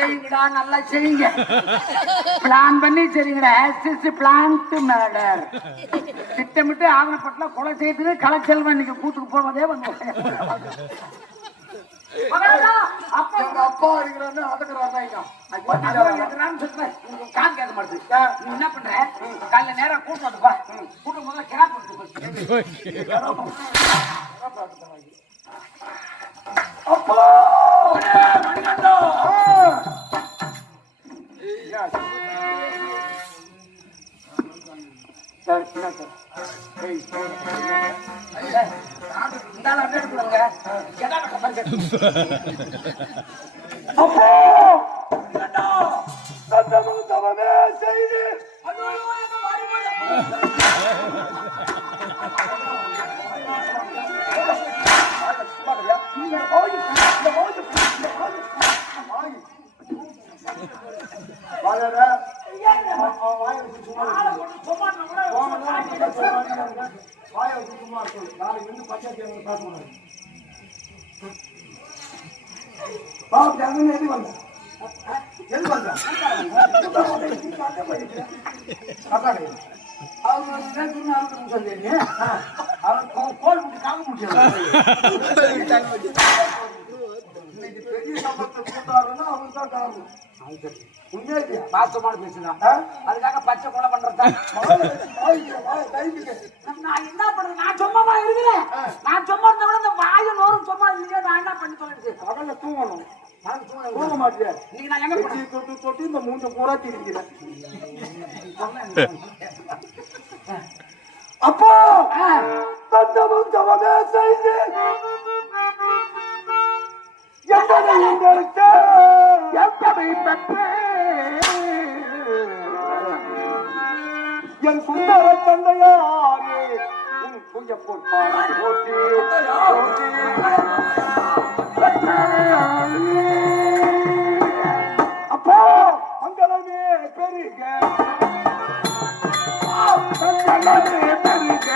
செய்யுங்கடா, நல்லா செய்யுங்க. பிளான் பண்ணி செய்யுங்கடா. பிளான்ட் மேடர் திட்டமிட்டு ஆவணப்பட்டல கொலை செய்து கலைச்செல்வன் இன்னைக்கு கூட்டுக்கு போவதே வந்து அப்பா இருக்கிறான்னு காது கேட்க மாட்டேது. நீ என்ன பண்ற? காலைல நேரம் கூட்டு வந்துப்பா. கூட்டும் போது கிரா அப்போ செய்து பாசமான பேசுனா அதுக்காக பச்சை கொலை பண்றதா? நான் என்ன பண்றேன்? நான் சும்மா இருக்கிறேன். நான் சும்மா இருந்த கூட இந்த வாயு நோரும் சும்மா இல்லையா? நான் என்ன பண்ணி சொல்லிட்டு பகல்ல தூங்கணும். தூங்க மாட்டேன். நீங்க நான் எங்க தொட்டு தொட்டு இந்த மூஞ்ச பூரா திரிக்கிறேன். அப்போ தந்தமும் தவமே செய்து என்பதை எங்களுக்கு எத்தனை பெற்று என் சுந்தர தந்தையாரே உன் புய பொற்பாடு போற்றி அப்போ மங்களமே பெருக மங்களமே பெருக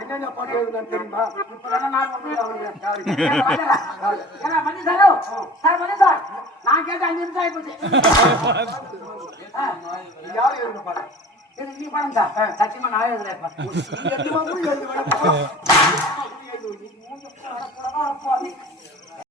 என்னென்ன பாட்டு தெரியுமா? நான் கேட்ட 5 நிமிஷம் ஆயிப்போச்சு. யாரு எழுதுன பாரு? நீ படம் தான் சத்தியமா நான் எழுதுறேன்.